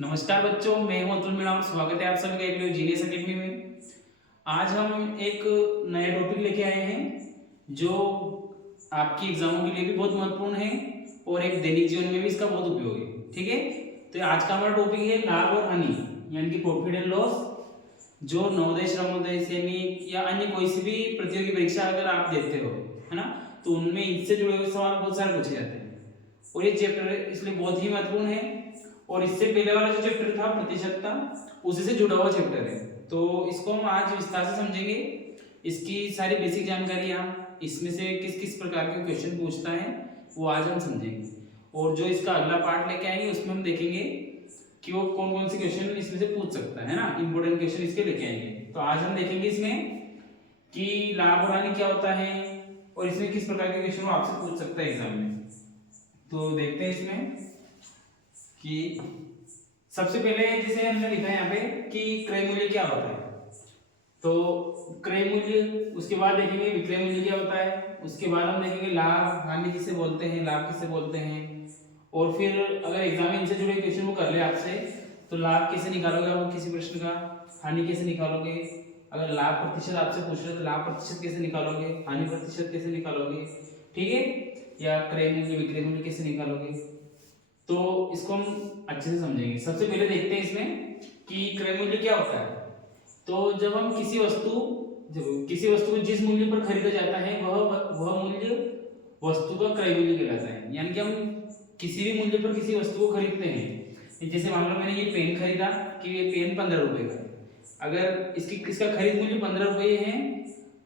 नमस्कार बच्चों, मैं हूं अतुल मीणा और स्वागत है आप सभी का एक न्यू जीनियस एकेडमी में। आज हम एक नया टॉपिक लेके आए हैं जो आपकी एग्जामों के लिए भी बहुत महत्वपूर्ण है और एक दैनिक जीवन में भी इसका बहुत उपयोग है। ठीक है, तो आज का हमारा टॉपिक है लाभ और हानि, यानी कि प्रॉफिट एंड लॉस। जो नवोदय, श्रमोदय, सैनिक या अन्य कोई सी भी प्रतियोगी परीक्षा अगर आप देते हो, है ना, तो उनमें इनसे जुड़े हुए सवाल बहुत सारे पूछे जाते हैं और ये चैप्टर इसलिए बहुत ही महत्वपूर्ण है। और इससे पहले वाला जो चैप्टर था प्रतिशतता, उसी से जुड़ा हुआ चैप्टर है, तो इसको हम आज विस्तार से समझेंगे। इसकी सारी बेसिक जानकारियाँ, इसमें से किस किस प्रकार के क्वेश्चन पूछता है वो आज हम समझेंगे। और जो इसका अगला पार्ट लेके आएंगे उसमें हम देखेंगे कि वो कौन कौन से क्वेश्चन इसमें से पूछ सकता है ना, इंपॉर्टेंट क्वेश्चन इसके लेके आएंगे। तो आज हम देखेंगे इसमें कि लाभ और हानि क्या होता है और इसमें किस प्रकार के क्वेश्चन वो आपसे पूछ सकता है एग्जाम में। तो देखते हैं इसमें कि सबसे पहले जैसे हमने लिखा है यहाँ पे कि क्रय मूल्य क्या होता है, तो क्रय मूल्य, उसके बाद देखेंगे विक्रय मूल्य क्या होता है, उसके बाद हम देखेंगे लाभ हानि किसे बोलते हैं, लाभ किसे बोलते हैं। और फिर अगर एग्जाम में इनसे जुड़े क्वेश्चन वो कर ले आपसे, तो लाभ कैसे निकालोगे आप किसी प्रश्न का, हानि कैसे निकालोगे। अगर लाभ प्रतिशत आपसे पूछ रहे तो लाभ प्रतिशत कैसे निकालोगे, हानि प्रतिशत कैसे निकालोगे, ठीक है, या क्रय मूल्य विक्रय मूल्य कैसे निकालोगे। तो इसको हम अच्छे से समझेंगे। सबसे पहले देखते हैं इसमें कि क्रय मूल्य क्या होता है। तो जब हम किसी वस्तु को जिस मूल्य पर खरीदा जाता है वह मूल्य वस्तु का क्रय मूल्य कहलाता है। यानी कि हम किसी भी मूल्य पर किसी वस्तु को खरीदते हैं। जैसे मान लो मैंने ये पेन खरीदा कि ये पेन 15 रुपए का, अगर इसका खरीद मूल्य 15 रुपये है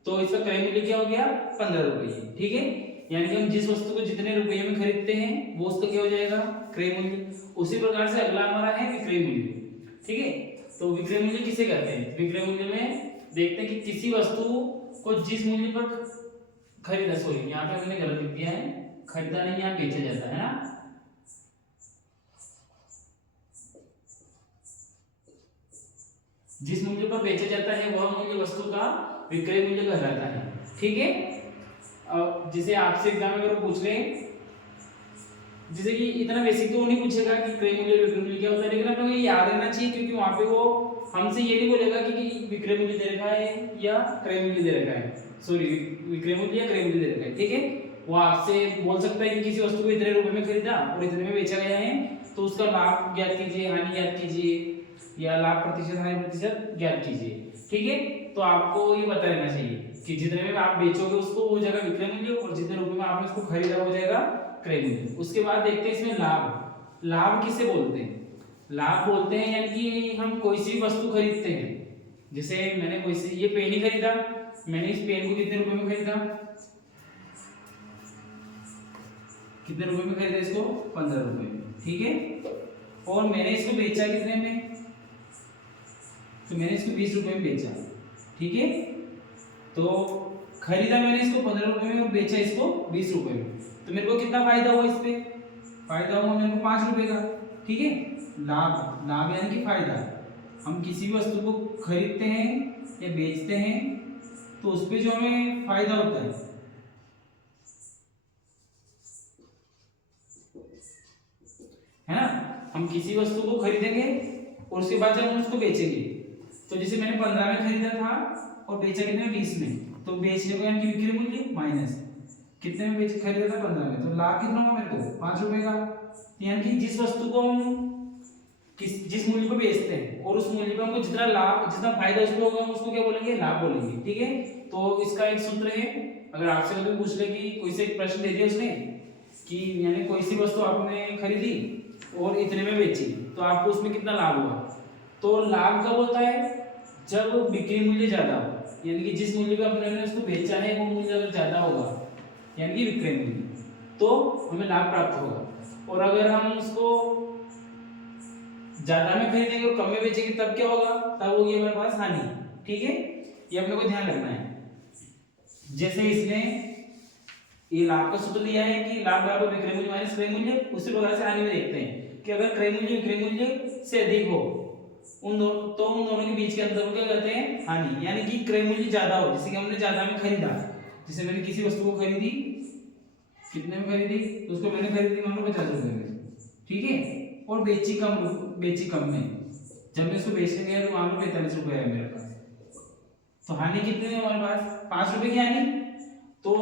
तो इसका क्रय मूल्य क्या हो गया, 15 रुपये। ठीक है, यानी कि हम जिस वस्तु को जितने रुपये में खरीदते हैं वो उसका क्या हो जाएगा, क्रय मूल्य। उसी प्रकार से अगला हमारा है विक्रय मूल्य। ठीक है, तो विक्रय मूल्य किसे कहते हैं, विक्रय मूल्य में देखते हैं कि किसी वस्तु को जिस मूल्य पर खरीदा, सॉरी यहाँ पे मैंने गलत लिख दिया है, खरीदा नहीं, यहाँ बेचा जाता है ना। जिस मूल्य पर बेचा जाता है वह मूल्य वस्तु का विक्रय मूल्य कहलाता है। ठीक है, जिसे आपसे एग्जाम में पूछ ले, जैसे कि इतना बेसिक तो नहीं पूछेगा कि क्रय मूल्य विक्रय मूल्य क्या होता है, लेकिन आपको ये याद रहना चाहिए क्योंकि वहां पे वो हमसे ये नहीं बोलेगा कि विक्रय मूल्य दे रखा है या क्रय मूल्य दे रखा है, सॉरी विक्रय मूल्य या क्रय मूल्य दे रखा है। ठीक है, वो आपसे बोल सकता है कि किसी वस्तु को इतने रुपए में खरीदा और इतने में बेचा गया है, तो उसका लाभ ज्ञात कीजिए, हानि ज्ञात कीजिए, या लाभ प्रतिशत हानि प्रतिशत ज्ञात कीजिए। ठीक है, तो आपको ये बता देना चाहिए कि जितने में आप बेचोगे उसको हो जाएगा विक्रय मूल्य और जितने रुपए में आपने उसको खरीदा हो जाएगा क्रय मूल्य। उसके बाद देखते हैं इसमें लाभ। लाभ किसे बोलते हैं, लाभ बोलते हैं यानी कि हम कोई सी वस्तु खरीदते हैं। जैसे मैंने कोई सी ये पेन ही खरीदा, मैंने इस पेन को कितने रुपए में खरीदा, कितने रुपए में खरीदा, इसको 15 रुपए में। ठीक है, और मैंने इसको बेचा कितने में, तो मैंने इसको 20 रुपए में बेचा। ठीक है, तो खरीदा मैंने इसको 15 रुपए में और बेचा इसको 20 रुपए में, तो मेरे को कितना फायदा हुआ, इस पे फायदा हुआ मेरे को 5 रुपए का। ठीक है, लाभ, लाभ यानी कि फायदा। हम किसी भी वस्तु को खरीदते हैं या बेचते हैं तो उस पे जो हमें फायदा होता है ना। हम किसी वस्तु को खरीदेंगे और उसके बाद जब हम उसको बेचेंगे, तो जैसे मैंने 15 में खरीदा था और बेचा कितने में, 20 में, तो बेचने को यानी कि विक्रय मूल्य माइनस कितने में बेच खरीदा था 15 में, तो लाभ कितना हुआ मेरे को, 5 रुपए का। यानी कि जिस वस्तु को हम जिस मूल्य पर बेचते हैं और उस मूल्य पर हमको जितना लाभ, जितना फायदा उसमें होगा हम उसको क्या बोलेंगे, लाभ बोलेंगे। ठीक है, तो इसका एक सूत्र है, अगर आपसे कभी पूछ ले कि कोई से एक प्रश्न दे दिया उसने कि यानी कोई सी वस्तु आपने खरीदी और इतने में बेची, तो आपको उसमें कितना लाभ हुआ, तो लाभ कब होता है, जब बिक्री मूल्य ज्यादा हो, यानी कि जिस मूल्य पे अपने उसको बेचा है वो मूल्य अगर ज्यादा होगा यानी कि विक्रय मूल्य, तो हमें लाभ प्राप्त होगा। और अगर हम उसको ज्यादा में खरीदेंगे और कम में बेचेंगे तब क्या होगा, तब होगी हमारे पास हानि। ठीक है, ये अपने को ध्यान रखना है। जैसे इसने ये लाभ का सूत्र दिया है कि लाभ बराबर विक्रय मूल्य माइनस क्रय मूल्य, उसी प्रकार से हानि में देखते हैं कि अगर क्रय मूल्य विक्रय मूल्य से अधिक हो उन दोनों के बीच के अंतर को क्या कहते हैं, हानि। यानी कि क्रय मूल्य ज्यादा हो, जैसे कि हमने ज्यादा में खरीदा, जैसे मैंने किसी वस्तु को खरीदी, कितने में खरीदी, तो उसको मैंने खरीदी मान लो 50 रुपए में। ठीक है, और बेची कम में। जब मैं इसको बेचने गया तो वहां पर 45 रुपए है मेरे पास, तो हानि कितनी है हमारे पास 5 रुपए की हानि। तो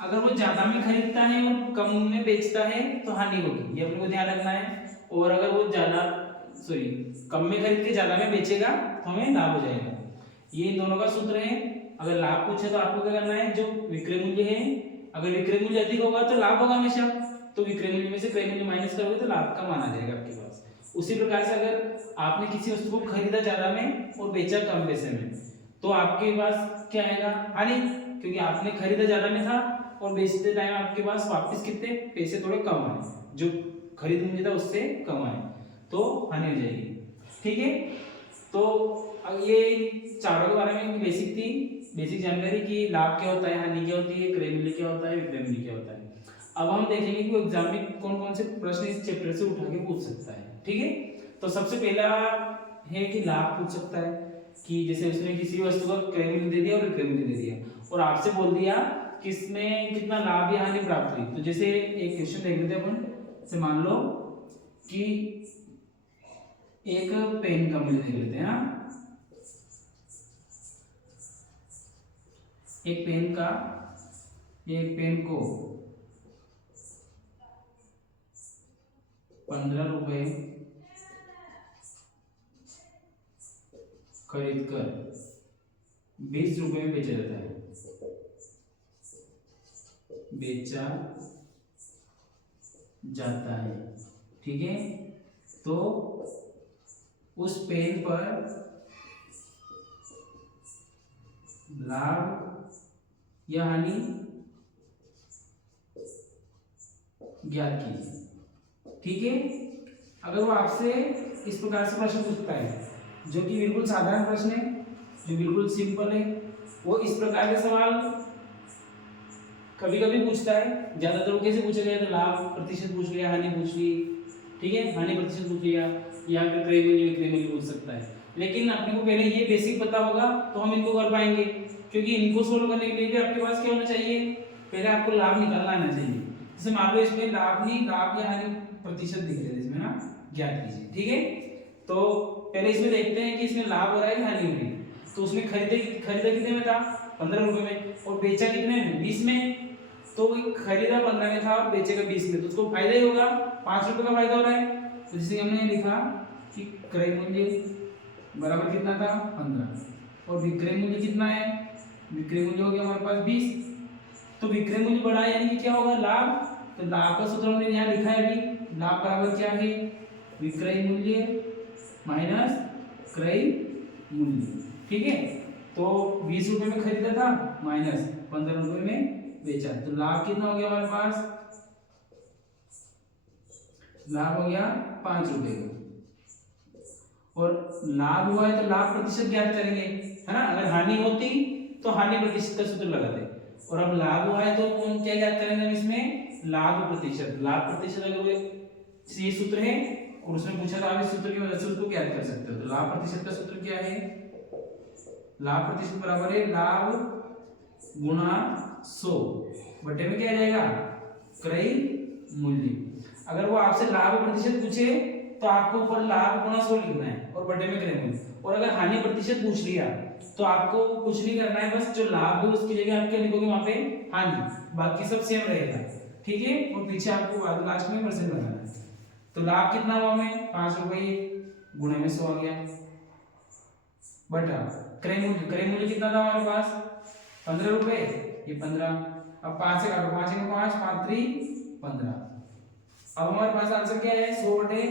अगर वो ज्यादा में खरीदता है और कम में बेचता है तो हानि होगी, ये अपने को ध्यान रखना है। और अगर वो कम में खरीद के ज्यादा में बेचेगा तो हमें लाभ हो जाएगा। ये इन दोनों का सूत्र है। अगर लाभ पूछे तो आपको क्या करना है, जो विक्रय मूल्य है, अगर विक्रय मूल्य अधिक होगा तो लाभ होगा हमेशा, तो विक्रय मूल्य में से क्रय मूल्य माइनस करोगे तो लाभ कम आना जाएगा आपके पास। उसी प्रकार से अगर आपने किसी वस्तु को खरीदा ज्यादा में और बेचा कम पैसे में, तो आपके पास क्या आएगा, हानि, क्योंकि आपने खरीदा ज्यादा में था और बेचते टाइम आपके पास वापस कितने पैसे थोड़े कम आए, जो खरीद मूल्य था उससे कम आए, तो हानि हो जाएगी। ठीक है, तो अब ये चारों के बारे में बेसिक जानकारी कि लाभ क्या होता है, हानि क्या होती है, क्रय मूल्य क्या होता है, विक्रय मूल्य क्या होता है। अब हम देखेंगे कि वो एग्जाम में कौन कौन से प्रश्न इस चैप्टर से उठा के पूछ सकता है। ठीक है, तो सबसे पहला है कि लाभ पूछ सकता है कि जैसे उसने किसी वस्तु का क्रय मूल्य दे दिया और विक्रय मूल्य दे दिया और आपसे बोल दिया कि इसमें कितना लाभ या हानि प्राप्त हुई। तो जैसे एक क्वेश्चन देख लेते हैं अपन, से मान लो कि एक पेन का मूल्य देख लेते हैं ना, एक पेन को 15 रुपए खरीद कर 20 रुपए में बेचा जाता है, ठीक है। तो उस पेन पर लाभ या हानि ज्ञात कीजिए। ठीक है, अगर वो आपसे इस प्रकार से प्रश्न पूछता है, जो कि बिल्कुल साधारण प्रश्न है, जो बिल्कुल सिंपल है, वो इस प्रकार के सवाल कभी कभी पूछता है। ज्यादातर कैसे पूछेगा, तो लाभ प्रतिशत पूछ लिया, हानि पूछ ली, ठीक है, हानि प्रतिशत पूछ लिया, या फिर क्रय मूल्य विक्रय मूल्य पूछ सकता है। लेकिन अपने को पहले ये बेसिक पता होगा तो हम इनको कर पाएंगे, क्योंकि इनको सोल्व करने के लिए भी आपके पास क्या होना चाहिए, पहले आपको लाभ निकालना आना चाहिए। जैसे मान लो इसमें लाभ या हानि प्रतिशत दिख रहा है इसमें ना, ज्ञात कीजिए। ठीक है, तो पहले इसमें देखते हैं कि इसमें लाभ हो रहा है कि हानि हो रही है। तो उसमें खरीदा कितने में था, 15 रुपए में, और बेचा कितने में, 20 में। तो खरीदा 15 में था और बेचेगा 20 में, तो उसको फायदा ही होगा, 5 रुपए का फायदा हो रहा है। तो जैसे हमने लिखा कि क्रय मूल्य बराबर कितना था, 15, और विक्रय मूल्य कितना है, विक्रय मूल्य हो गया हमारे पास 20। तो विक्रय मूल्य बढ़ा यानी कि क्या होगा, लाभ। तो लाभ का सूत्र हमने यहाँ लिखा है अभी, लाभ बराबर क्या है, विक्रय मूल्य माइनस क्रय मूल्य। ठीक है, तो 20 रुपए में खरीदा था माइनस 15 रुपए में बेचा, तो लाभ कितना हो गया हमारे पास, लाभ हो गया 5 रुपए का। और लाभ हुआ है तो लाभ प्रतिशत ज्ञात करेंगे, है ना। अगर हानि होती तो हानि प्रतिशत का सूत्र लगाते, और अब लाभ हुआ है तो कौन क्या ज्ञात करेंगे इसमें, लाभ प्रतिशत अगर ये सूत्र है और उसमें पूछा था, आप इस सूत्र की मदद से उसको ज्ञात कर सकते हो। तो लाभ प्रतिशत का सूत्र क्या है, लाभ प्रतिशत बराबर है लाभ गुणा 100 बटे में क्या आ जाएगा, क्रय मूल्य। अगर वो आपसे लाभ प्रतिशत पूछे तो आपको ऊपर लाभ गुणा 100 लिखना है और बटे में क्रय मूल्य। और अगर हानि प्रतिशत पूछ लिया तो आपको कुछ नहीं करना है, बस जो लाभ है उसकी जगह आप क्या लिखोगे वहां पे, हानि, बाकी सब सेम रहेगा। ठीक है, और पीछे आपको लास्ट में परसेंट लगाना है। तो लाभ कितना हुआ हमें, 5 रुपए, गुणे में 100 आ गया, बटा क्रय मूल्य कितना था हमारे पास, 15 रुपए, ये 15। अब 5 से काटो, 5 में 5, 5 3 15। अब हमारे पास आंसर क्या है, 100 बटे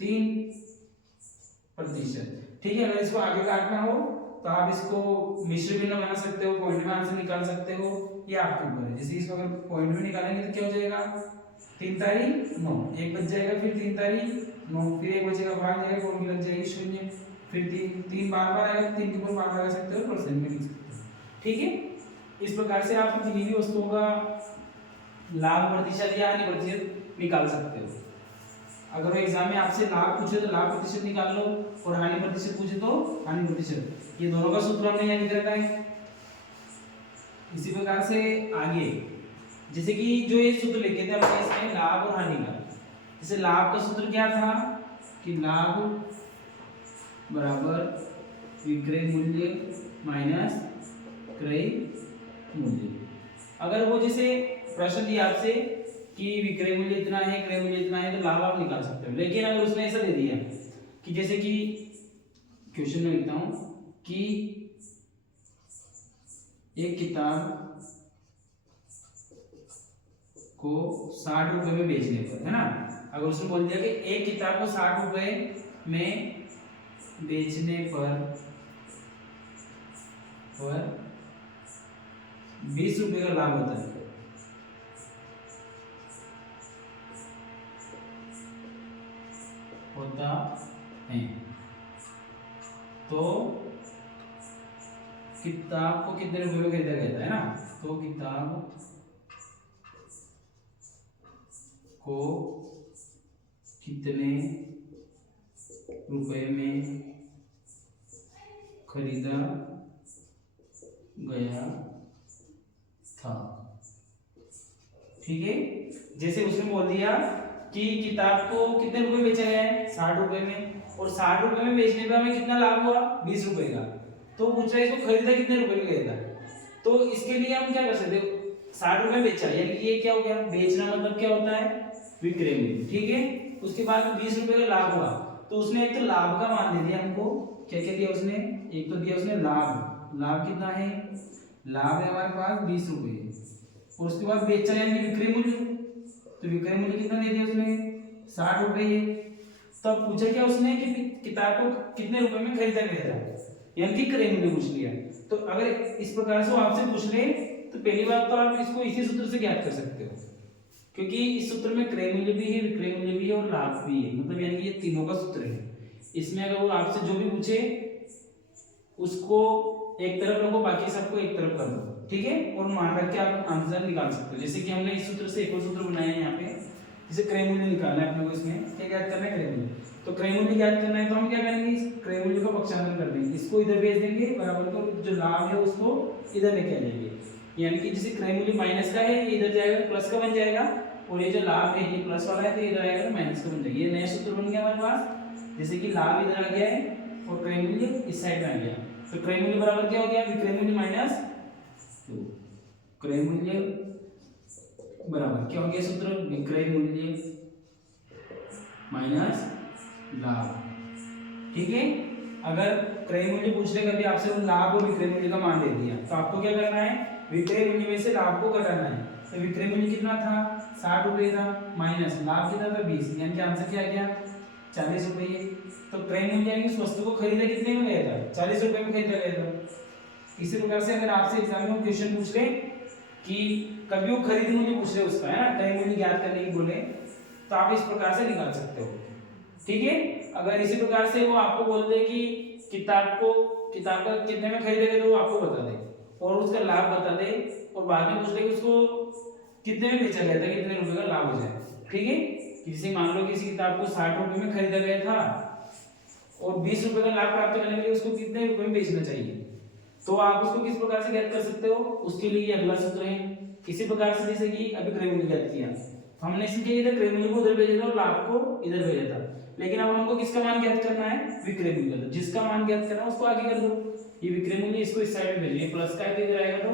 3%। ठीक है, अगर इसको आगे काटना हो तो आप इसको मिश्र भिन्न बना सकते हो, पॉइंट में आंसर निकाल सकते हो, ये आपके ऊपर है। जैसे इसको अगर पॉइंट में निकालेंगे तो क्या हो जाएगा, 3 तारीख 9, एक बच जाएगा, फिर 3 तारीख 9, फिर एक बचेगा, भाग जाएगा, कौन लग जाएगी 0, फिर 3 बार आएगा, 3 के ऊपर बार लगा सकते हो, परसेंट में लिख सकते हो। ठीक है, इस प्रकार से आप किसी भी वस्तुओं का लाभ प्रतिशत या हानि प्रतिशत निकाल सकते हो। अगर वो एग्जाम में आपसे लाभ पूछे तो लाभ प्रतिशत निकाल लो, और हानि प्रतिशत पूछे तो हानि प्रतिशत। ये दोनों का सूत्र हमने यहाँ लिख रखा है। इसी प्रकार से आगे, जैसे कि जो ये सूत्र लिखे थे हमने इसमें लाभ और हानि का, जैसे लाभ का सूत्र क्या था कि लाभ बराबर विक्रय मूल्य माइनस क्रय मूल्य। अगर वो जैसे प्रश्न दिया आपसे कि विक्रय मूल्य इतना है, क्रय मूल्य इतना है, तो लाभ आप निकाल सकते हो। लेकिन अगर उसने ऐसा दे दिया कि जैसे कि क्वेश्चन में लिखता हूं कि एक किताब को 60 रुपए में बेचने पर, है ना, अगर उसने बोल दिया कि एक किताब को 60 रुपए में बेचने पर 20 रुपए का लाभ होता है, तो किताब को कितने रुपए में खरीदा गया है ना, तो किताब को कितने रुपए में खरीदा गया था। ठीक है, जैसे उसने बोल दिया कि किताब को कितने रुपए बेचा गया है, 60 रुपए में, और 60 रुपए में बेचने पे हमें कितना लाभ हुआ, 20 रुपए का। तो पूछ रहा है इसको खरीदा कितने रुपए में गया था। तो इसके लिए हम क्या कर सकते हो, 60 रुपए बेचा, यानी कि ये क्या हो गया, बेचना मतलब क्या होता है, विक्रय मूल्य। ठीक है, उसके बाद 20 रुपए का लाभ हुआ, तो उसने एक तो लाभ का मान दे दिया हमको, क्या क्या दिया उसने, एक तो दिया उसने लाभ, लाभ कितना है, लाभ है हमारे पास 20 रुपए, और उसके बाद बेचा यानी कि विक्रय मूल्य, तो विक्रय मूल्य कितना दे दिया उसने, 60 रुपए है। तब पूछा क्या उसने कि किताब को कितने रुपए में खरीदा गया था, यानी कि क्रय मूल्य पूछ लिया। तो अगर इस प्रकार से वो आपसे पूछ ले, तो पहली बात तो आप इसको इसी सूत्र से ज्ञात कर सकते हो, क्योंकि इस सूत्र में क्रय मूल्य भी है, विक्रय मूल्य भी है और लाभ भी है, मतलब यानी कि ये तीनों का सूत्र है। इसमें अगर वो आपसे जो भी पूछे उसको एक तरफ रखो, बाकी सबको एक तरफ कर दो। ठीक है, और मान रख के आप आंसर निकाल सकते हो। जैसे कि हमने इस सूत्र से एक और सूत्र बनाया है यहाँ पे, जैसे क्रय मूल्य निकालना है अपने को, इसमें क्या ज्ञात करना है, क्रय मूल्य। तो क्रय मूल्य ज्ञात करना है तो हम क्या करेंगे, इस क्रय मूल्य का पक्षांतर कर देंगे, इसको इधर भेज देंगे बराबर, तो जो लाभ है उसको इधर लेके आ जाएंगे, यानी कि जैसे क्रय मूल्य माइनस का है, ये इधर जाएगा प्लस का बन जाएगा, और ये जो लाभ है ये प्लस वाला है, तो इधर आएगा तो माइनस का बन जाएगा। ये नया सूत्र बन गया हमारे पास, जैसे कि लाभ इधर आ गया है और क्रय मूल्य इस साइड में आ गया, तो क्रय मूल्य बराबर क्या हो गया, विक्रय मूल्य माइनस, तो क्रय मूल्य बराबर क्या हो गया सूत्र, विक्रय मूल्य माइनस लाभ। ठीक है, अगर क्रय मूल्य पूछने का भी आपसे लाभ और विक्रय मूल्य का मान दे दिया, तो आपको क्या करना है, विक्रय मूल्य में से लाभ को घटाना है। तो विक्रय मूल्य कितना था, 60 रुपए था, माइनस लाभ कितना था 20, यानी कि आंसर क्या आ गया, 40 रुपए। तो क्रय मूल्य यानी कि वस्तु को खरीदा कितने में गया था, 40 रुपए में खरीदा गया था। इसी प्रकार से अगर आपसे एग्जाम में क्वेश्चन पूछ ले कि कभी वो खरीद मूल्य पूछ ले उसका, है ना, क्रय मूल्य ज्ञात करने की बोले, तो आप इस प्रकार से निकाल सकते हो। ठीक है, अगर इसी प्रकार से वो आपको बोल दे कि किताब का कितने में खरीदेगा, तो वो आपको बता दे और उसका लाभ बता दे, और बाद में पूछ ले कि उसको कितने में बेचा गया था, कितने रुपए का लाभ हो जाए। ठीक है, किसी मान लो किसी किताब को 60 रुपए में खरीदा गया था और 20 रुपए का लाभ प्राप्त करने के लिए उसको कितने रुपए में बेचना चाहिए, तो आप उसको किस प्रकार से ज्ञात कर सकते हो, उसके लिए ये अगला सूत्र है। इसी प्रकार से जैसे कि अभी क्रय मूल्य ज्ञात किया, तो हमने इसमें क्या किया था, क्रय मूल्य को उधर भेजा था और लाभ को इधर भेजा था, लेकिन अब हमको किसका मान ज्ञात करना है, विक्रय मूल्य का। जिसका मान ज्ञात करना है उसको आगे कर दो, ये विक्रय मूल्य इसको इस साइड में भेजिए, प्लस का इधर आएगा तो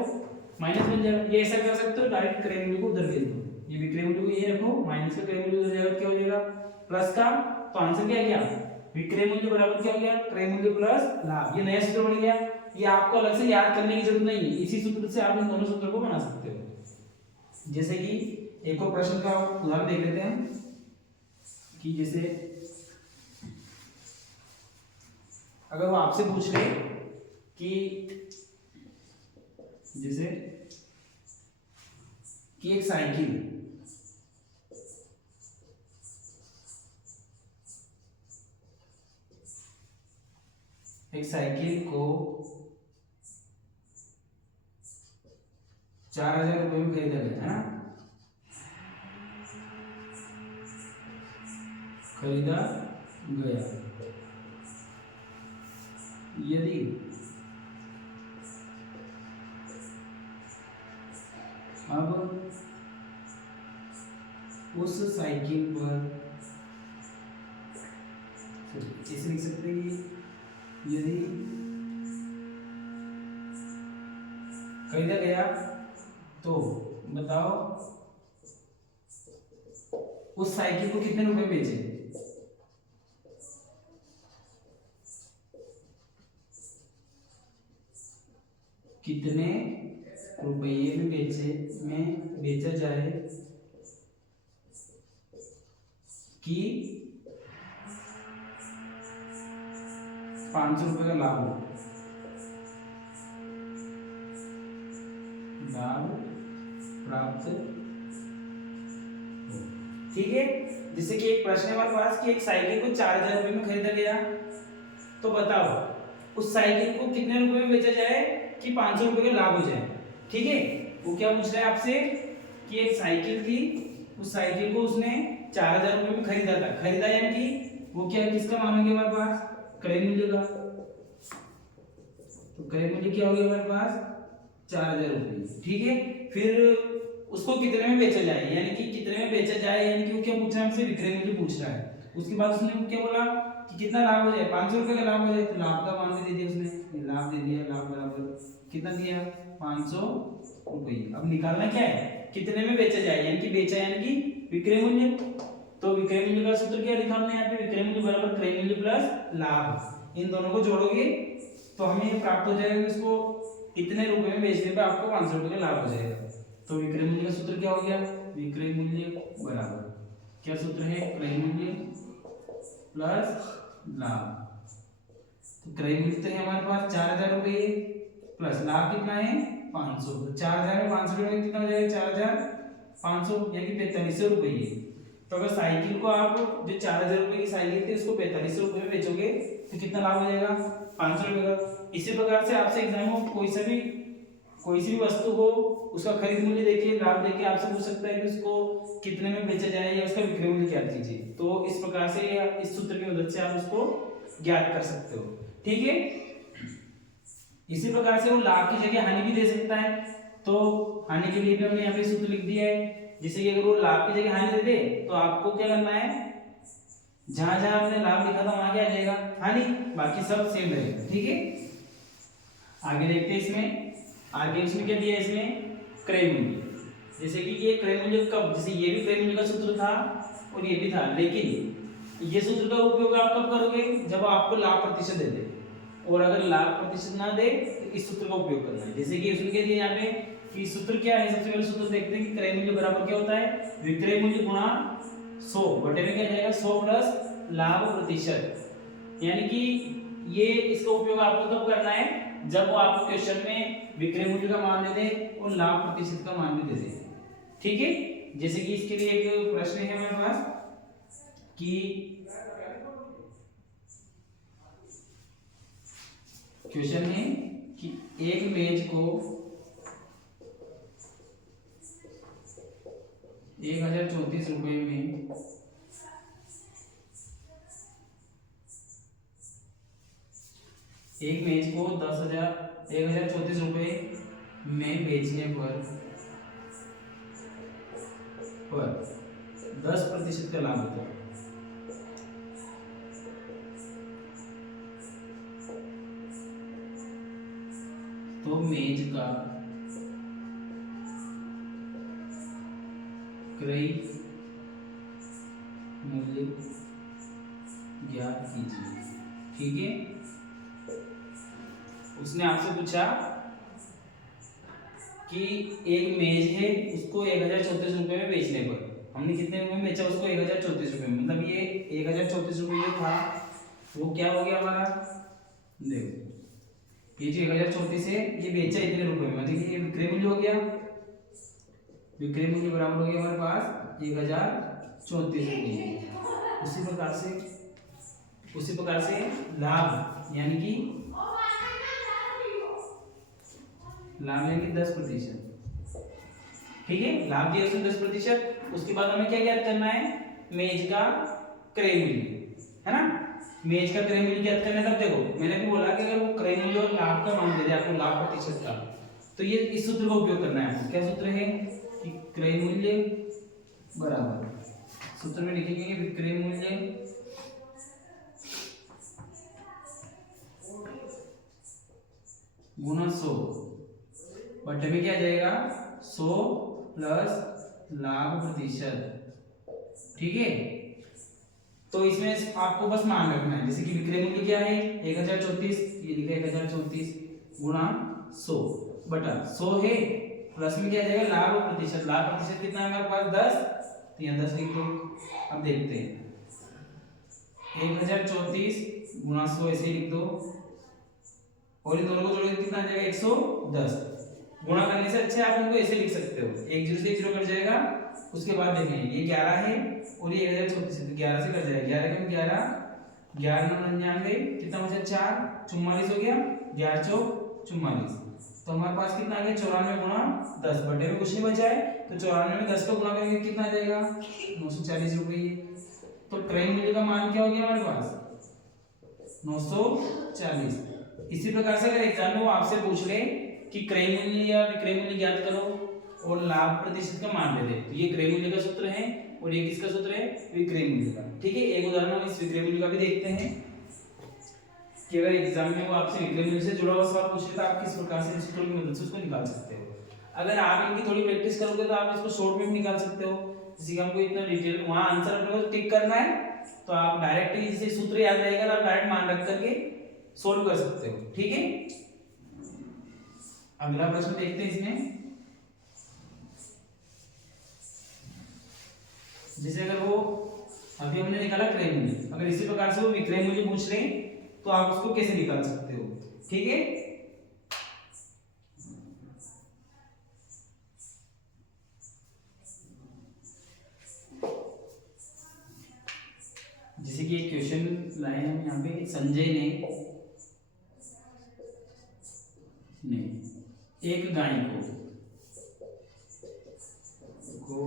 माइनस बन जाएगा। ये ऐसा कर सकते हो, डायरेक्ट क्रय मूल्य को उधर भेज दो, ये विक्रय मूल्य को ये रखो, माइनस का क्रय मूल्य उधर जाएगा, क्या हो जाएगा प्लस का, तो आंसर क्या गया, विक्रय मूल्य बराबर क्या हो गया, क्रय मूल्य प्लस लाभ। ये नया सूत्र बन गया, ये आपको अलग से याद करने की जरूरत नहीं है, इसी सूत्र से आप इन दोनों सूत्रों को बना सकते हो। जैसे कि एक और प्रश्न का उदाहरण देख लेते हैं कि जैसे अगर वो आपसे पूछ ले कि जैसे कि एक साइकिल को 4000 रुपए में खरीदा गया, है ना, खरीदा गया, यदि अब उस साइकिल पर यदि खरीदा गया तो बताओ उस साइकिल को कितने रुपए में बेचे। कितने रुपये में बेचा जाए कि 500 रुपये का लाभ प्राप्त हो। ठीक है, जैसे कि एक प्रश्न है हमारे पास कि एक साइकिल को 4000 रुपये में खरीदा गया, तो बताओ उस साइकिल को कितने रुपए में बेचा जाए कि 500 रुपये का लाभ हो जाए। ठीक है, वो क्या पूछ रहा है आपसे कि एक साइकिल थी, उस साइकिल को उसने 4000 रुपये में खरीदा था। खरीदा यानी कि वो क्या किसका मानेंगे हमारे पास, क्रय मूल्य का। तो क्रय मूल्य क्या हो गया हमारे पास 4000 रुपये। ठीक है, फिर उसको कितने में बेचा जाए, यानी कि कितने में बेचा जाए, यानी कि वो क्या पूछ रहा है हमसे, विक्रय मूल्य पूछ रहा है। उसके बाद उसने क्या बोला कि कितना लाभ हो जाए, 500 रुपये का लाभ हो जाए। तो लाभ का मान भी दे दिया उसने, लाभ दे दिया, लाभ बराबर कितना दिया 500 रुपये। अब निकालना क्या है, कितने में बेचा जाए, यानी कि बेचा यानी कि विक्रय मूल्य। तो विक्रय मूल्य का सूत्र क्या लिखा हमने यहाँ पे, विक्रय मूल्य बराबर क्रय मूल्य प्लस लाभ। इन दोनों को जोड़ोगे तो हमें प्राप्त हो जाएगा इसको इतने रुपए में बेचने पे आपको 500 रुपये का लाभ हो जाएगा। तो विक्रय मूल्य का सूत्र क्या हो गया, विक्रय मूल्य बराबर क्या सूत्र है, क्रय मूल्य प्लस लाभ। तो क्रय मूल्य तो है हमारे पास 4000 रुपये प्लस लाभ कितना है 500। तो 4000 में 500 रुपये कितना हो जाएगा 4500, यानी 4500 रुपये। तो अगर साइकिल को आप जो 4000 रुपये की साइकिल थी उसको 4500 रुपये में बेचोगे तो कितना लाभ हो जाएगा 500 रुपये का। इसी प्रकार से आपसे एग्जाम में कोई सी भी वस्तु हो उसका खरीद मूल्य देखिए, लाभ देखिए, आपसे पूछ सकता है कि उसको कितने में बेचा जाए या उसका विक्रय मूल्य क्या कीजिए। तो इस प्रकार से इस सूत्र की मदद से आप उसको ज्ञात कर सकते हो। ठीक है, इसी प्रकार से वो लाभ की जगह हानि भी दे सकता है। तो हानि के लिए भी हमने यहाँ पे सूत्र लिख दिया है। जैसे कि अगर वो लाभ की जगह हानि दे दे तो आपको क्या करना है, जहां जहां आपने लाभ लिखा था वहां क्या आ जाएगा हानि, बाकी सब सेम रहेगा। ठीक है, आगे देखते हैं इसमें क्या दिया है, इसमें क्रय मूल्य। जैसे कि ये क्रय मूल्य कब, जैसे ये भी क्रय मूल्य का सूत्र था और ये भी था, लेकिन ये सूत्र का उपयोग आप कब करोगे, जब आपको लाभ प्रतिशत दे दे, और अगर लाभ प्रतिशत ना दे तो इस सूत्र का उपयोग करना है। जैसे कि उसने कह दिया यहाँ पे कि सूत्र क्या है, सबसे पहले सूत्र देखते हैं कि क्रय मूल्य बराबर क्या होता है, विक्रय मूल्य गुणा 100 बटे में क्या जाएगा 100 प्लस लाभ प्रतिशत। यानी कि ये इसका उपयोग आपको तब करना है जब वो आपको क्वेश्चन में विक्रय मूल्य का मान दे दे और लाभ प्रतिशत का मान भी दे दे। ठीक है, जैसे कि इसके लिए एक प्रश्न है हमारे पास कि क्वेश्चन है कि एक मेज को 1034 रुपए में एक मेज को 1034 रुपए में बेचने पर 10% का लाभ होता है। तो मेज का क्रय मूल्य ज्ञात कीजिए। ठीक है, उसने आपसे पूछा कि एक मेज है उसको 1034 रुपए में बेचने पर, हमने कितने रुपए में बेचा उसको 1034 रुपए में, मतलब ये 1034 रुपये जो था वो क्या हो गया हमारा, देखो ये जो 1034 है ये बेचा इतने रुपए में, मतलब ये विक्रय मूल्य हो गया, विक्रय मूल्य बराबर हो गया हमारे पास 1034 रुपये। उसी प्रकार से लाभ यानी कि 10%। ठीक है, लाभ दिया उसने 10%। उसके बाद हमें क्या ज्ञात करना है, मेज का क्रय मूल्य, है ना। मेज का क्रय मूल्य ज्ञात करना है। तब देखो मैंने भी बोला कि अगर वो क्रय मूल्य और लाभ का मान दे दे आपको, लाभ प्रतिशत का, तो ये इस सूत्र का उपयोग करना है आपको। क्या सूत्र है कि क्रय मूल्य बराबर, सूत्र में लिखेंगे विक्रय मूल्य बटे में क्या आ जाएगा 100 प्लस लाभ प्रतिशत। ठीक है, तो इसमें आपको बस मान रखना है, जैसे कि विक्रय मूल्य क्या है 1034, ये लिखा है 1034 गुणा 100 बटा 100 है, प्लस में क्या आ जाएगा लाभ प्रतिशत। लाभ प्रतिशत कितना है हमारे पास 10, तो यहाँ 10 लिख दो। अब देखते हैं 1034 गुणा 100 ऐसे लिख दो, और इन दोनों को जोड़ेंगे कितना आ जाएगा 110। गुणा करने से अच्छा आप उनको ऐसे लिख सकते हो, एक जीरो से एक जीरो कट जाएगा, उसके बाद देखें ये 11 है और ये 1034 है, तो 11 से कट जाएगा, 11 कम 11, 11 9 99, कितना बचा 4, 44 हो गया, 11 चौक 44, तो हमारे पास कितना आ गया 94 गुणा 10, बटे में कुछ नहीं बचा है, तो 94 में 10 को गुणा करेंगे कितना आ जाएगा 940 रुपये। तो क्रय मूल्य का मान क्या हो गया हमारे पास 940। इसी प्रकार से अगर एग्जाम में वो आपसे पूछ ले कि क्रय मूल्य या विक्रय मूल्य ज्ञात करो और लाभ प्रतिशत का मान दे दे, तो ये क्रय मूल्य का सूत्र है और ये किसका सूत्र है विक्रय मूल्य का। ठीक है, एक उदाहरण हम इस विक्रय मूल्य का भी देखते हैं कि अगर एग्जाम में वो आपसे विक्रय मूल्य से जुड़ा हुआ सवाल पूछे तो आप किस प्रकार से सूत्रों की मदद से उसको निकाल सकते हो। अगर आप इनकी थोड़ी प्रैक्टिस करोगे तो आप इसको शॉर्ट में भी निकाल सकते हो, जैसे कि हमको इतना डिटेल वहां आंसर अपने को टिक करना है, तो आप डायरेक्ट जैसे सूत्र याद रहेगा तो आप डायरेक्ट मान रख करके सोल्व कर सकते हो। ठीक है, अगला प्रश्न देखते हैं इसमें, जैसे अगर वो अभी हमने निकाला क्रय मूल्य, अगर इसी प्रकार से वो विक्रय मूल्य पूछ रहे तो आप उसको कैसे निकाल सकते हो। ठीक है, जैसे कि एक क्वेश्चन लाए हम यहाँ पे, संजय ने एक गाय को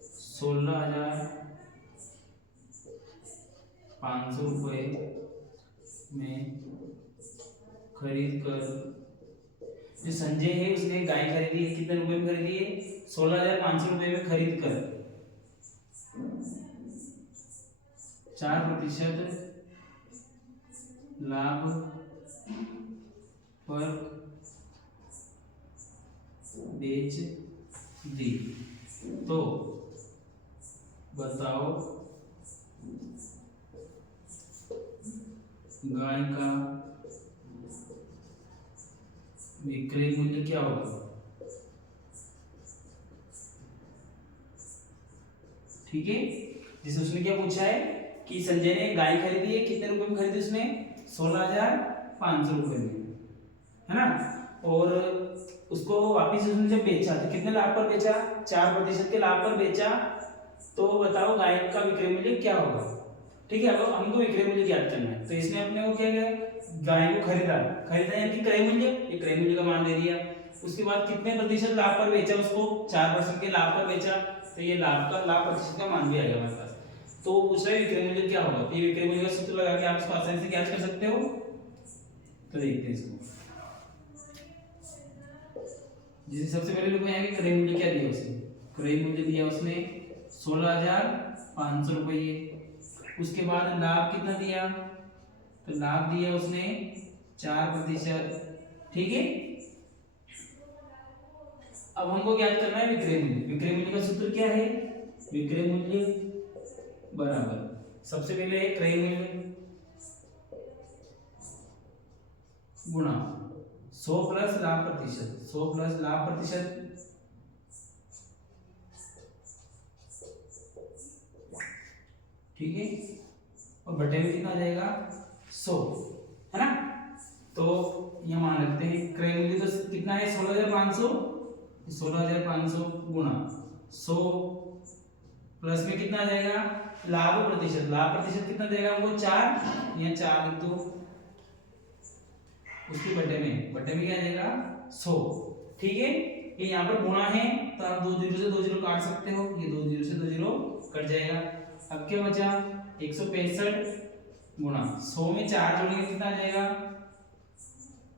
16,500 रुपए में खरीद कर, जो संजय है उसने गाय खरीदी है, कितने रुपए में खरीदी है 16,500 रुपए में खरीद कर 4% लाभ पर बेच दी, तो बताओ गाय का विक्रय मूल्य क्या होगा। ठीक है, जैसे उसने क्या पूछा है कि संजय ने गाय खरीदी है, कितने रुपए में खरीदी उसने 16,500 रुपए में, है ना, और उसको वापिस उसने जब बेचा तो कितने लाभ पर बेचा 4% के लाभ पर बेचा, तो बताओ गाय का विक्रय मूल्य क्या होगा। ठीक है, अब हमको विक्रय मूल्य ज्ञात करना है, तो इसने अपने को क्या किया गाय को खरीदा यानी कि क्रय मूल्य, ये क्रय मूल्य का मान दे दिया, उसके बाद कितने प्रतिशत लाभ पर बेचा उसको 4% के लाभ पर बेचा, तो ये लाभ प्रतिशत का मान भी आएगा हमारे पास। तो पूछ रहा है विक्रय मूल्य क्या होगा, तो ये विक्रय मूल्य का सूत्र लगा के आप इसको आसानी से ज्ञात कर सकते हो। तो देखते हैं इसको, जैसे सबसे पहले लोग यहाँ क्रय मूल्य क्या दिया उसने, क्रय मूल्य दिया उसने 16,500 रुपये, उसके बाद लाभ कितना दिया, तो लाभ दिया उसने 4%। ठीक है, अब हमको ज्ञात करना है विक्रय मूल्य। विक्रय मूल्य का सूत्र क्या है, विक्रय मूल्य बराबर सबसे पहले है क्रय मूल्य गुणा 100 प्लस लाभ प्रतिशत, 100 प्लस लाभ प्रतिशत, ठीक है, और बटे में कितना आ जाएगा 100, है ना, तो ये मान रखते हैं क्रय मूल्य तो कितना है 16,500, 16,500 गुणा 100 प्लस में कितना आ जाएगा लाभ प्रतिशत, लाभ प्रतिशत कितना देगा हमको 4, यहाँ 4 लिख दो, उसके बटे में क्या आ जाएगा 100। ठीक है, ये यहाँ पर गुणा है तो आप 2 जीरो से 2 जीरो काट सकते हो, ये 2 जीरो से 2 जीरो कट जाएगा। अब क्या बचा 165 गुणा 100 में 4 जोड़ेंगे कितना आ जाएगा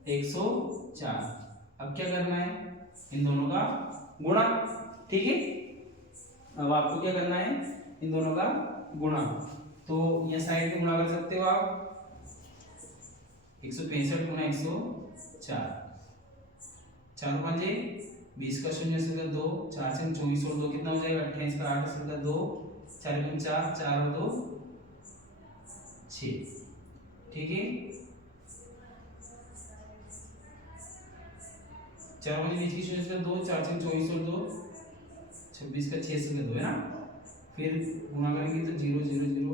104। अब क्या करना है इन दोनों का गुणा। ठीक है, अब आपको क्या करना है इन दोनों का गुणा, तो ये साइड में गुणा कर सकते हो आप 165 गुणा 104, 4 5 20 का 0 से 2, 4 से 24 और 2 कितना हो जाएगा 28 का 8 से 2, 4 4 4 और 2 6। ठीक है, 4 5 20 की 0 से 2, 4 से 24 और 2 26 का 6 से 2 है ना। फिर गुणा करेंगे तो 0 0 0,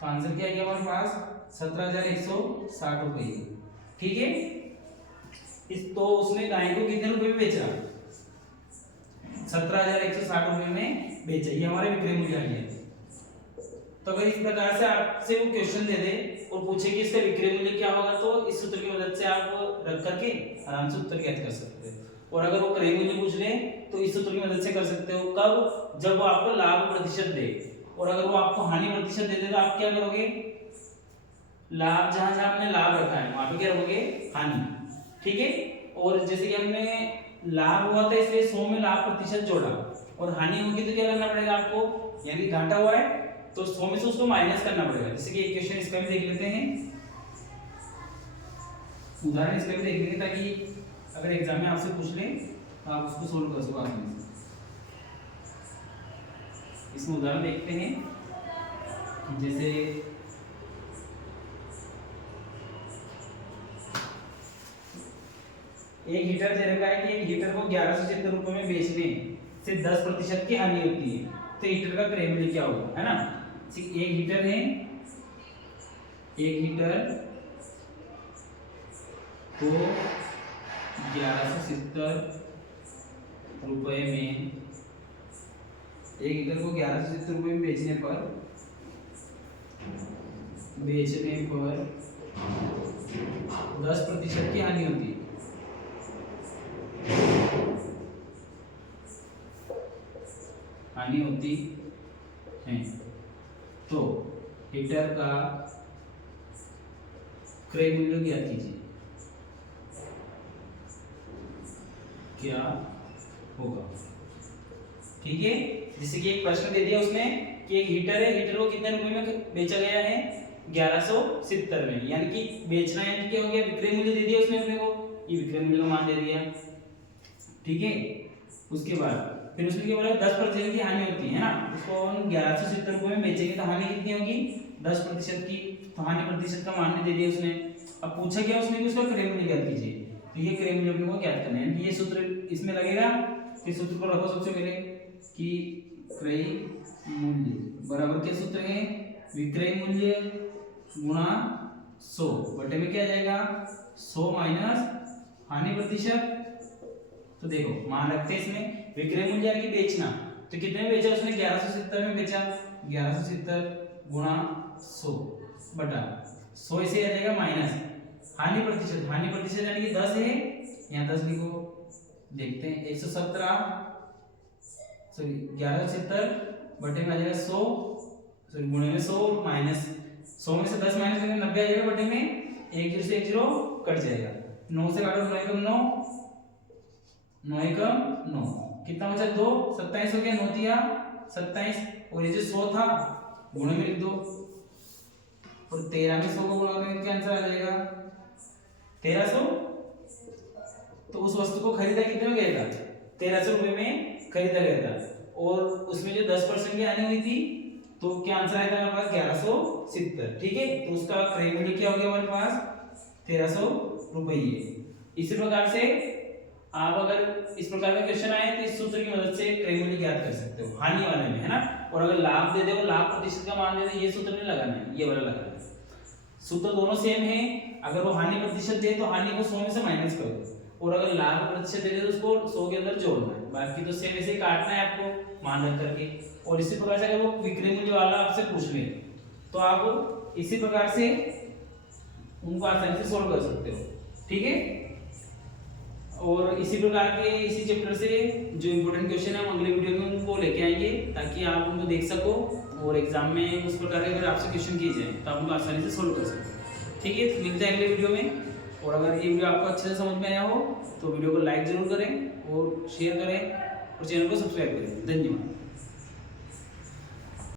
तो आंसर क्या है हमारे पास 17,160 रुपये। ठीक है, इस तो उसने गाय को कितने रुपए में बेचा 17,160 रुपये में बेचा, ये हमारे विक्रय मूल्य आ गया। तो अगर इस प्रकार से आपसे वो क्वेश्चन दे दे और पूछे कि इसका विक्रय मूल्य क्या होगा, तो इस सूत्र की मदद से आप रख करके आराम से उत्तर ज्ञात कर सकते हो। और अगर वो क्रय मूल्य पूछ ले तो इस सूत्र की मदद से कर सकते हो। कब? जब वो आपको लाभ प्रतिशत दे, और अगर वो आपको हानि प्रतिशत दे दे तो आप क्या करोगे, लाभ जहां जहां आपने लाभ रखा है वहां पे क्या रखोगे हानि। ठीक है, और जैसे कि हमने लाभ हुआ था इसलिए 100 में लाभ प्रतिशत जोड़ा, और हानि होगी तो क्या करना पड़ेगा आपको, यानी घाटा हुआ है तो 100 में से उसको माइनस करना पड़ेगा। जैसे कि एक क्वेश्चन इसका भी देख लेते हैं, उदाहरण इसका भी देख लेंगे ताकि अगर एग्जाम में आपसे पूछ ले तो आप उसको सोल्व कर सको आसानी से। इसमें उदाहरण देखते हैं, जैसे एक हीटर दे रखा है कि एक हीटर को 1170 रुपए में बेचने से 10% की हानि होती है, तो हीटर का क्रय मूल्य क्या होगा, है ना। एक हीटर है, एक हीटर को 1170 रुपए में, एक हीटर को 1170 रुपए में बेचने पर 10% की हानि होती है। हानि होती है, तो हीटर का क्रय मूल्य ज्ञात कीजिए, क्या होगा। ठीक है, जैसे कि एक प्रश्न दे दिया उसने कि एक हीटर है, हीटर को कितने रुपए में बेचा गया है 1170 में, यानी कि बेचना यानी क्या हो गया, विक्रय मूल्य दे दिया उसने अपने को, ये विक्रय मूल्य का मान दे दिया। ठीक है, उसके बाद फिर उसने क्या बोला 10% की हानि होती है ना, उसको हम 1170 रुपए में बेचेंगे तो हानि कितनी होगी 10% की, तो हानि प्रतिशत का मान दे दिया उसने। अब पूछा क्या उसने कि उसका क्रय मूल्य ज्ञात कीजिए, तो ये क्रय मूल्य अपने को ज्ञात करना है, ये सूत्र इसमें लगेगा। इस सूत्र को रखो सबसे पहले कि क्रय मूल्य बराबर क्या सूत्र है, विक्रय मूल्य गुणा 100 बटे में क्या जाएगा 100 माइनस हानि प्रतिशत। तो देखो मान रखते हैं इसमें विक्रय मूल्य यानी कि बेचना, तो कितने में बेचा उसने 1170 में बेचा, 1170 गुणा 100 बटा 100 इसे आ जाएगा माइनस हानि प्रतिशत, हानि प्रतिशत यानी कि 10 है, यहाँ 10 लिखो। देखते हैं 117 सॉरी 1170 बटे में आ जाएगा 100 सॉरी गुणे में 100 माइनस 100 में से 10 माइनस करेंगे 90 आ जाएगा बटे में 1 0 से 1 0 कट जाएगा, 9 से काटो 9 एकम 9, 9 एकम 9 कितना बचा 2, 27 हो गया, 9 तिया 27, और ये जो 100 था गुणे में लिख दो, और 13 में 100 को गुणा करेंगे क्या आंसर आ जाएगा 1300। तो उस वस्तु को खरीदा कितने में गया था 1300 रुपए में खरीदा गया था, और उसमें जो 10% की हानि हुई थी तो क्या आंसर आया था हमारे पास 1170। ठीक है, तो उसका क्रय मूल्य क्या हो गया हमारे पास 1300 रुपये। इसी प्रकार से आप अगर इस प्रकार का क्वेश्चन आए तो इस सूत्र की मदद से क्रय मूल्य ज्ञात कर सकते हो हानि वाले में, है ना। और अगर लाभ दे दे और लाभ प्रतिशत का मान दे दे, ये सूत्र नहीं लगाना है, ये वाला लगाना है। सूत्र दोनों सेम है, अगर वो हानि प्रतिशत दे तो हानि को 100 में से माइनस कर दो, और अगर लाभ प्रतिशत दे तो उसको 100 के अंदर जोड़ना है, बाकी तो सेम ऐसे ही काटना है आपको मान रख करके। और इसी प्रकार से अगर वो विक्रय मूल्य वाला आपसे पूछ ले तो आप इसी प्रकार से उनको आसानी से सोल्व कर सकते हो। ठीक है, और इसी प्रकार के इसी चैप्टर से जो इम्पोर्टेंट क्वेश्चन है हम अगले वीडियो में उनको लेके आएंगे ताकि आप उनको देख सको, और एग्जाम में उस प्रकार के अगर आपसे क्वेश्चन किए जाए तो आप उनको आसानी से सोल्व कर सको। ठीक है, तो मिलते हैं अगले वीडियो में। और अगर ये वीडियो आपको अच्छे से समझ में आया हो तो वीडियो को लाइक जरूर करें और शेयर करें और चैनल को सब्सक्राइब करें। धन्यवाद।